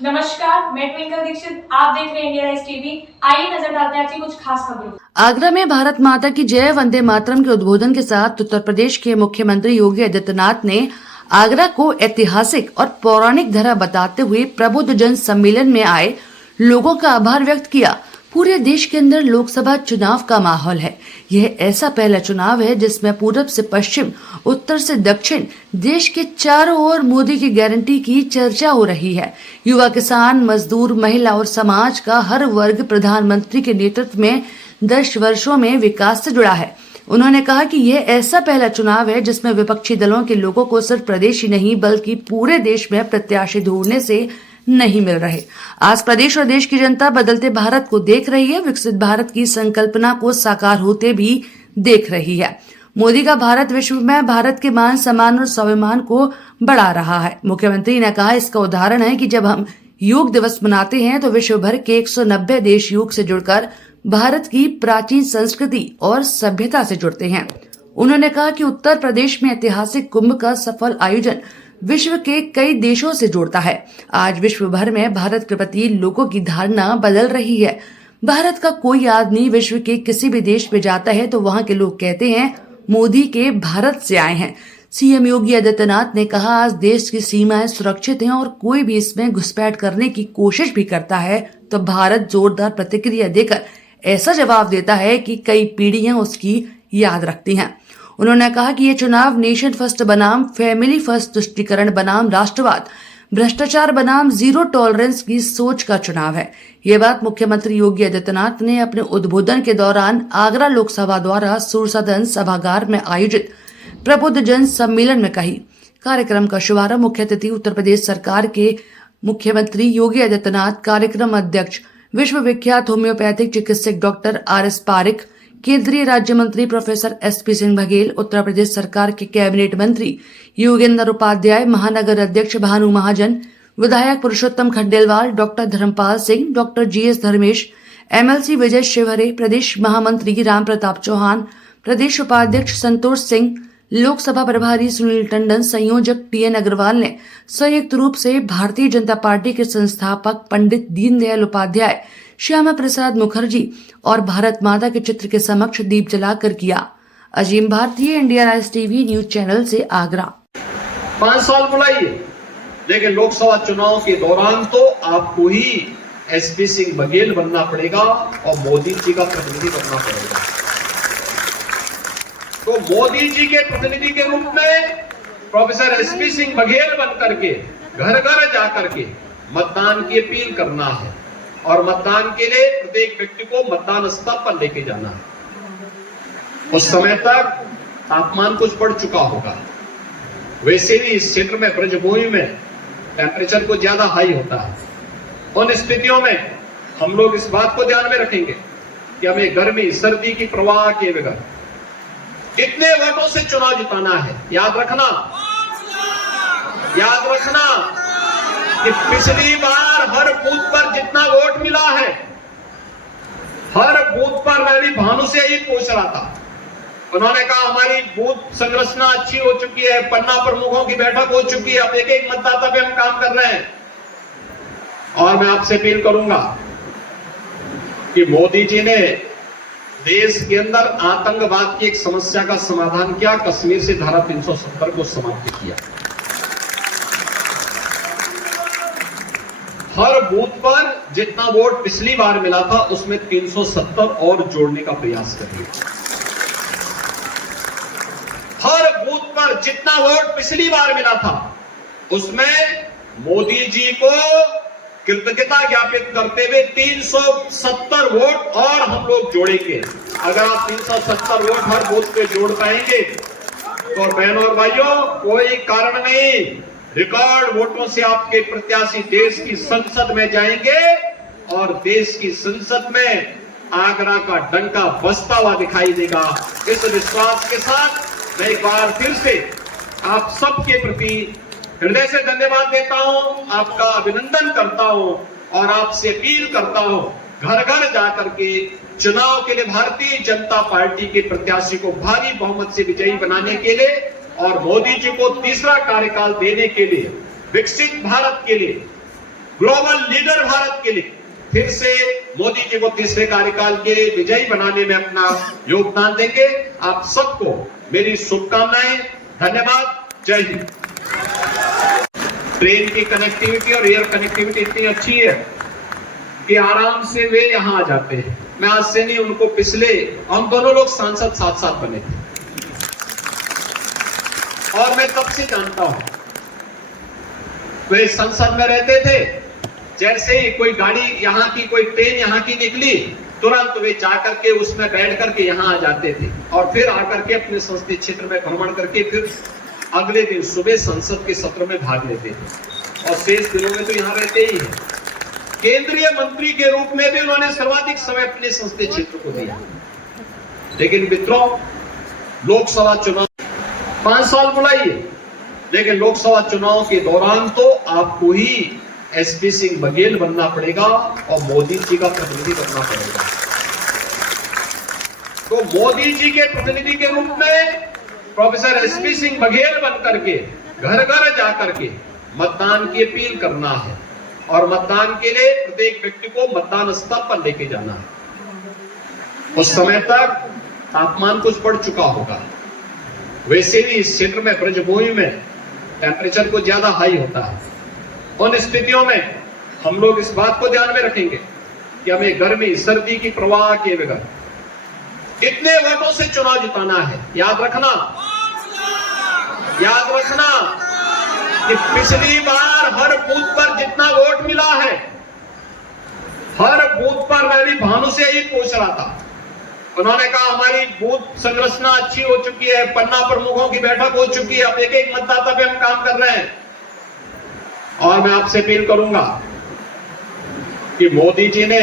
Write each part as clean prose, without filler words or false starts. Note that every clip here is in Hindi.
नमस्कार, मैं ट्विंकल दीक्षित। आप देख रहे हैं इंडिया राइज टीवी। आइए नजर डालते हैं आज की कुछ खास खबरों। आगरा में भारत माता की जय वंदे मातरम के उद्बोधन के साथ उत्तर प्रदेश के मुख्यमंत्री योगी आदित्यनाथ ने आगरा को ऐतिहासिक और पौराणिक धरा बताते हुए प्रबुद्ध जन सम्मेलन में आए लोगों का आभार व्यक्त किया। पूरे देश के अंदर लोकसभा चुनाव का माहौल है। यह ऐसा पहला चुनाव है जिसमें पूरब से पश्चिम, उत्तर से दक्षिण देश के चारों ओर मोदी की गारंटी की चर्चा हो रही है। युवा, किसान, मजदूर, महिला और समाज का हर वर्ग प्रधानमंत्री के नेतृत्व में 10 वर्षों में विकास से जुड़ा है। उन्होंने कहा कि यह ऐसा पहला चुनाव है जिसमें विपक्षी दलों के लोगों को सिर्फ प्रदेश ही नहीं बल्कि पूरे देश में प्रत्याशी ढूंढने से नहीं मिल रहे। आज प्रदेश और देश की जनता बदलते भारत को देख रही है, विकसित भारत की संकल्पना को साकार होते भी देख रही है। मोदी का भारत विश्व में भारत के मान, सम्मान और स्वाभिमान को बढ़ा रहा है। मुख्यमंत्री ने कहा, इसका उदाहरण है कि जब हम योग दिवस मनाते हैं तो विश्व भर के 190 देश योग से जुड़कर भारत की प्राचीन संस्कृति और सभ्यता से जुड़ते हैं। उन्होंने कहा कि उत्तर प्रदेश में ऐतिहासिक कुंभ का सफल आयोजन विश्व के कई देशों से जोड़ता है। आज विश्व भर में भारत के प्रति लोगों की धारणा बदल रही है। भारत का कोई आदमी विश्व के किसी भी देश में जाता है तो वहां के लोग कहते हैं मोदी के भारत से आए हैं। सीएम योगी आदित्यनाथ ने कहा, आज देश की सीमाएं सुरक्षित हैं और कोई भी इसमें घुसपैठ करने की कोशिश भी करता है तो भारत जोरदार प्रतिक्रिया देकर ऐसा जवाब देता है कि कई पीढ़ियां उसकी याद रखती हैं। उन्होंने कहा कि ये चुनाव नेशन फर्स्ट बनाम फैमिली फर्स्ट, तुष्टीकरण बनाम राष्ट्रवाद, भ्रष्टाचार बनाम जीरो टॉलरेंस की सोच का चुनाव है। ये बात मुख्यमंत्री योगी आदित्यनाथ ने अपने उद्बोधन के दौरान आगरा लोकसभा द्वारा सुरसदन सभागार में आयोजित प्रबुद्ध जन सम्मेलन में कही। कार्यक्रम का शुभारंभ मुख्य अतिथि उत्तर प्रदेश सरकार के मुख्यमंत्री योगी आदित्यनाथ, कार्यक्रम अध्यक्ष विश्व विख्यात होम्योपैथिक चिकित्सक डॉक्टर RS पारिक, केंद्रीय राज्य मंत्री प्रोफेसर SP सिंह बघेल, उत्तर प्रदेश सरकार के कैबिनेट मंत्री योगेंद्र उपाध्याय, महानगर अध्यक्ष भानु महाजन, विधायक Purushottam Khandelwal, doctor Dharmpal Singh, doctor GS Dharmesh, MLC Vijay Shivhare, प्रदेश महामंत्री राम प्रताप चौहान, प्रदेश उपाध्यक्ष संतोष सिंह, लोकसभा प्रभारी सुनील टंडन, संयोजक TN अग्रवाल ने संयुक्त रूप से भारतीय जनता पार्टी के संस्थापक पंडित दीनदयाल उपाध्याय, श्यामा प्रसाद मुखर्जी और भारत माता के चित्र के समक्ष दीप जलाकर किया। अजीम भारतीय, India rise TV news channel से आगरा। 5 साल बुलाइए, लेकिन लोकसभा चुनाव के दौरान तो आपको ही SP सिंह बघेल बनना पड़ेगा और मोदी जी का प्रतिनिधि बनना पड़ेगा। तो मोदी जी के प्रतिनिधि के रूप में प्रोफेसर SP सिंह बघेल बन करके घर घर जाकर के मतदान की अपील करना है और मतदान के लिए प्रत्येक व्यक्ति को मतदान स्थल पर लेके जाना है। उस समय तक तापमान कुछ बढ़ चुका होगा। वैसे भी इस क्षेत्र में ब्रजभूमि में टेम्परेचर को ज्यादा हाई होता है। उन स्थितियों में हम लोग इस बात को ध्यान में रखेंगे कि हमें गर्मी सर्दी की परवाह किए बगैर कितने वोटों से चुनाव जिताना है। याद रखना कि पिछली बार हर बूथ पर जितना वोट मिला है, हर बूथ पर मैं भी भानु से ही पूछ रहा था। उन्होंने कहा हमारी बूथ संरचना अच्छी हो चुकी है, पन्ना प्रमुखों की बैठक हो चुकी है, अब एक एक मतदाता पे हम काम कर रहे हैं। और मैं आपसे अपील करूंगा कि मोदी जी ने देश के अंदर आतंकवाद की एक समस्या का समाधान किया, कश्मीर से धारा 370 को समाप्त किया। हर बूथ पर जितना वोट पिछली बार मिला था उसमें 370 और जोड़ने का प्रयास करिए। हर बूथ पर जितना वोट पिछली बार मिला था उसमें मोदी जी को कृतज्ञता ज्ञापित करते हुए 370 वोट और हम लोग जोड़ेंगे। अगर आप 370 वोट हर बूथ पे जोड़ पाएंगे तो बहनों और भाइयों, कोई कारण नहीं, रिकॉर्ड वोटों से आपके प्रत्याशी देश की संसद में जाएंगे और देश की संसद में आगरा का डंका बजता हुआ दिखाई देगा। इस विश्वास के साथ मैं एक बार फिर से आप सबके प्रति हृदय से धन्यवाद देता हूं, आपका अभिनंदन करता हूं और आपसे अपील करता हूं, घर घर जाकर के चुनाव के लिए भारतीय जनता पार्टी के प्रत्याशी को भारी बहुमत से विजयी बनाने के लिए और मोदी जी को तीसरा कार्यकाल देने के लिए, विकसित भारत के लिए ग्लोबल लीडर भारत के लिए फिर से मोदी जी को तीसरे कार्यकाल के लिए विजयी बनाने में अपना योगदान देंगे। आप सबको मेरी शुभकामनाएं। धन्यवाद। जय हिंद। ट्रेन की कनेक्टिविटी और एयर कनेक्टिविटी इतनी अच्छी है कि आराम से वे यहां आ जाते हैं। मैं आज से नहीं, उनको पिछले हम दोनों लोग सांसद साथ साथ बने थे और मैं तब से जानता हूं। वे संसद में रहते थे, जैसे ही कोई गाड़ी यहाँ की, कोई ट्रेन यहाँ की निकली, तुरंत वे जाकर के उसमें बैठ करके यहाँ आ जाते थे और फिर आकर के अपने संसदीय क्षेत्र में भ्रमण करके फिर अगले दिन सुबह संसद के सत्र में भाग लेते थे और शेष दिनों में तो यहाँ रहते ही हैं। केंद्रीय मंत्री के रूप में भी उन्होंने सर्वाधिक समय अपने संसदीय क्षेत्र को दिया। लेकिन मित्रों, लोकसभा चुनाव 5 साल बुलाइए, लेकिन लोकसभा चुनाव के दौरान तो आपको ही एसपी सिंह बघेल बनना पड़ेगा और मोदी जी का प्रतिनिधि बनना पड़ेगा। तो मोदी जी के प्रतिनिधि के रूप में प्रोफेसर एसपी सिंह बघेल बन करके घर घर जाकर के मतदान की अपील करना है और मतदान के लिए प्रत्येक व्यक्ति को मतदान स्थल पर लेके जाना है। उस समय तक तापमान कुछ बढ़ चुका होगा। वैसे भी इस क्षेत्र में ब्रजभूमि में टेम्परेचर को ज्यादा हाई होता है। उन स्थितियों में हम लोग इस बात को ध्यान में रखेंगे कि हमें गर्मी सर्दी की परवाह किए बगैर इतने वोटों से चुनाव जिताना है। याद रखना कि पिछली बार हर बूथ पर जितना वोट मिला है, हर बूथ पर मैं भी भानु से यही पूछ रहा था। उन्होंने कहा हमारी बूथ संरचना अच्छी हो चुकी है, पन्ना प्रमुखों की बैठक हो चुकी है, अब एक एक मतदाता पे हम काम कर रहे हैं। और मैं आपसे अपील करूंगा कि मोदी जी ने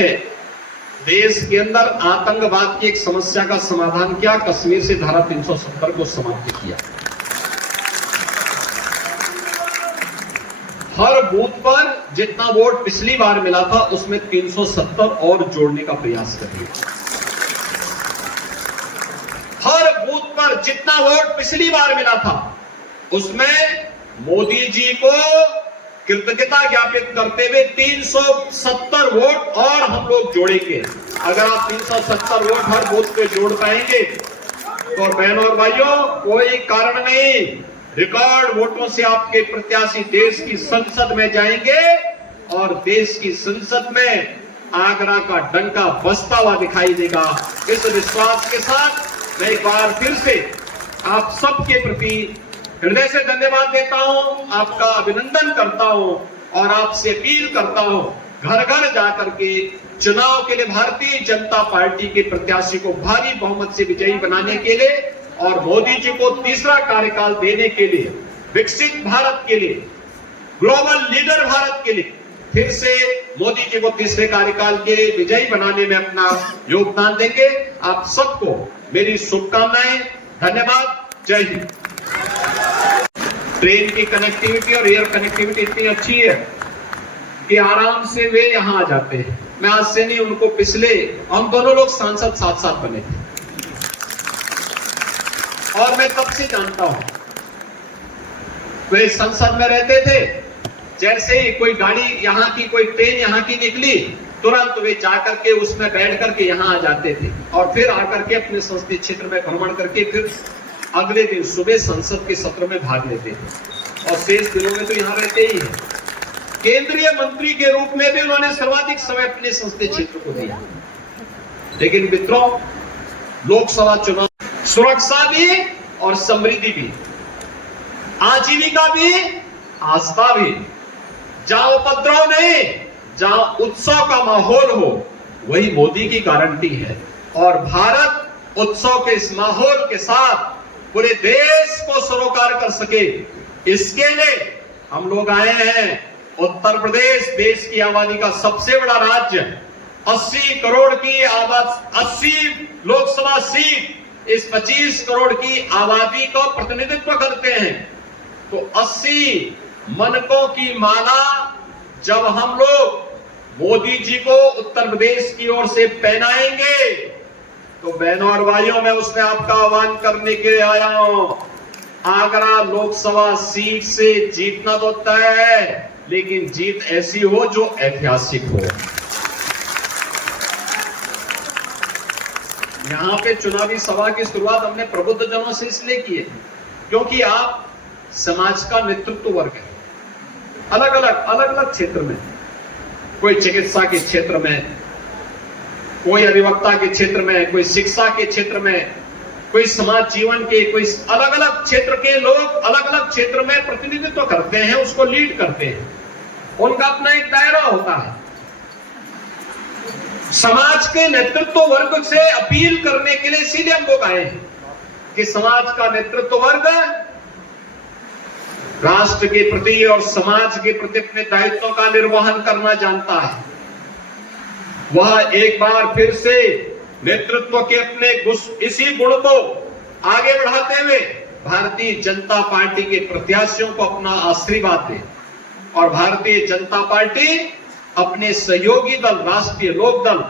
देश के अंदर आतंकवाद की एक समस्या का समाधान किया, कश्मीर से धारा 370 को समाप्त किया। हर बूथ पर जितना वोट पिछली बार मिला था उसमें 370 और जोड़ने का प्रयास करिए। हर बूथ पर जितना वोट पिछली बार मिला था उसमें मोदी जी को कृतज्ञता ज्ञापित करते हुए 370 वोट और हम लोग जोड़ेंगे। अगर आप 370 वोट हर बूथ पे जोड़ पाएंगे तो बहनों और भाइयों, कोई कारण नहीं, रिकॉर्ड वोटों से आपके प्रत्याशी देश की संसद में जाएंगे और देश की संसद में आगरा का डंका बजता हुआ दिखाई देगा। इस विश्वास के साथ मैं एक बार फिर से आप सबके प्रति हृदय से धन्यवाद देता हूं, आपका अभिनंदन करता हूं और आपसे अपील करता हूं, घर घर जाकर के चुनाव के लिए भारतीय जनता पार्टी के प्रत्याशी को भारी बहुमत से विजयी बनाने के लिए और मोदी जी को तीसरा कार्यकाल देने के लिए, विकसित भारत के लिए, ग्लोबल लीडर भारत के लिए फिर से मोदी जी को तीसरे कार्यकाल के लिए विजयी बनाने में अपना योगदान देंगे। आप सबको मेरी शुभकामनाएं। धन्यवाद। जय हिंद। ट्रेन की कनेक्टिविटी और एयर कनेक्टिविटी इतनी अच्छी है कि आराम से वे यहां आ जाते हैं। मैं आज से नहीं, उनको पिछले हम दोनों लोग सांसद साथ साथ बने थे और मैं तब से जानता हूं। वे संसद में रहते थे, जैसे ही कोई गाड़ी यहाँ की, कोई ट्रेन यहाँ की निकली, तुरंत वे जाकर के उसमें बैठ करके यहाँ आ जाते थे और फिर आकर के अपने संसदीय क्षेत्र में भ्रमण करके फिर अगले दिन सुबह संसद के सत्र में भाग लेते थे और शेष दिनों में तो यहाँ रहते ही हैं। केंद्रीय मंत्री के रूप में भी उन्होंने सर्वाधिक समय अपने संसदीय क्षेत्र को दिया। लेकिन मित्रों, लोकसभा चुनाव सुरक्षा भी और समृद्धि भी, आजीविका भी, आस्था भी, जहां उपद्रव नहीं, जहां उत्सव का माहौल हो, वही मोदी की गारंटी है। और भारत उत्सव के इस माहौल के साथ पूरे देश को सरोकार कर सके, इसके लिए हम लोग आए हैं। उत्तर प्रदेश देश की आबादी का सबसे बड़ा राज्य, 80 करोड़ की आबादी, 80 लोकसभा सीट इस 25 करोड़ की आबादी को प्रतिनिधित्व करते हैं। तो 80 मनकों की माला जब हम लोग मोदी जी को उत्तर प्रदेश की ओर से पहनाएंगे तो बहनों और भाइयों, मैं उसमें आपका आह्वान करने के लिए आया हूं। आगरा लोकसभा सीट से जीतना तो तय है, लेकिन जीत ऐसी हो जो ऐतिहासिक हो। यहां पे चुनावी सभा की शुरुआत हमने प्रबुद्ध जनों से इसलिए की है क्योंकि आप समाज का नेतृत्व वर्ग है। अलग अलग क्षेत्र में, कोई चिकित्सा के क्षेत्र में, कोई अधिवक्ता के क्षेत्र में, कोई शिक्षा के क्षेत्र में, कोई समाज जीवन के, कोई अलग अलग क्षेत्र के लोग अलग अलग क्षेत्र में प्रतिनिधित्व करते हैं, उसको लीड करते हैं। उनका अपना एक दायरा होता है। समाज के नेतृत्व वर्ग से अपील करने के लिए सीधे हम लोग आए हैं कि समाज का नेतृत्व वर्ग राष्ट्र के प्रति और समाज के प्रति अपने दायित्वों का निर्वहन करना जानता है। वह एक बार फिर से नेतृत्व के अपने इसी गुण को आगे बढ़ाते हुए भारतीय जनता पार्टी के प्रत्याशियों को अपना आशीर्वाद दे और भारतीय जनता पार्टी अपने सहयोगी दल राष्ट्रीय लोकदल,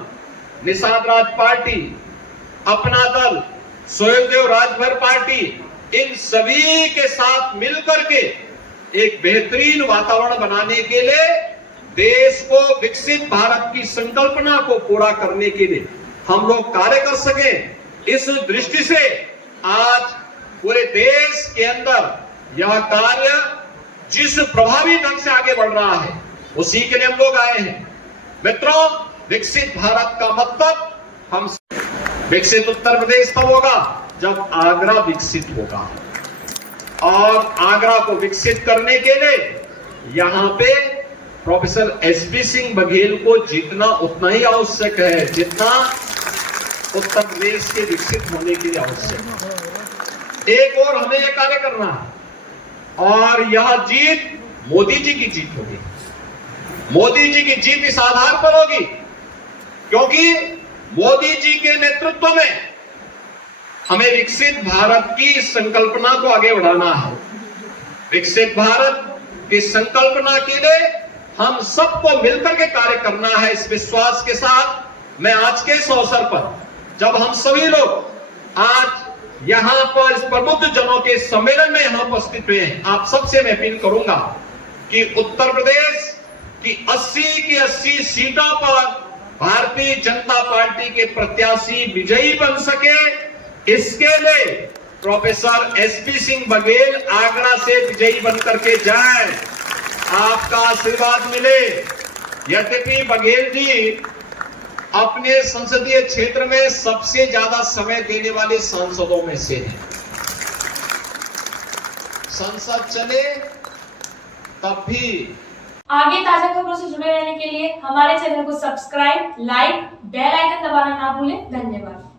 निषाद राज पार्टी, अपना दल, स्वयंदेव राजभर पार्टी, इन सभी के साथ मिलकर के एक बेहतरीन वातावरण बनाने के लिए, देश को विकसित भारत की संकल्पना को पूरा करने के लिए हम लोग कार्य कर सके। इस दृष्टि से आज पूरे देश के अंदर यह कार्य जिस प्रभावी ढंग से आगे बढ़ रहा है उसी के लिए हम लोग आए हैं। मित्रों, विकसित भारत का मतलब हम विकसित उत्तर प्रदेश तब होगा जब आगरा विकसित होगा और आगरा को विकसित करने के लिए यहां पे प्रोफेसर एसपी सिंह बघेल को जीतना उतना ही आवश्यक है जितना उत्तर प्रदेश के विकसित होने के लिए आवश्यक है। एक और हमें यह कार्य करना है और यह जीत मोदी जी की जीत होगी। मोदी जी की जीत इस आधार पर होगी क्योंकि मोदी जी के नेतृत्व में हमें विकसित भारत की संकल्पना को आगे बढ़ाना है। विकसित भारत की संकल्पना के लिए हम सबको मिलकर के कार्य करना है। इस विश्वास के साथ मैं आज के इस अवसर पर जब हम सभी लोग आज यहां पर इस प्रबुद्ध जनों के सम्मेलन में यहां उपस्थित हुए हैं, आप सबसे मैं अपील करूंगा कि उत्तर प्रदेश की 80 की 80 सीटों पर भारतीय जनता पार्टी के प्रत्याशी विजयी बन सके। इसके लिए प्रोफेसर एसपी सिंह बघेल आगरा से विजयी बनकर के जाए, आपका आशीर्वाद मिले। यद्यपि बघेल जी अपने संसदीय क्षेत्र में सबसे ज्यादा समय देने वाले सांसदों में से हैं। संसद चले तब भी। आगे ताजा खबरों से जुड़े रहने के लिए हमारे चैनल को सब्सक्राइब, लाइक, बेल आइकन दबाना ना भूलें। धन्यवाद।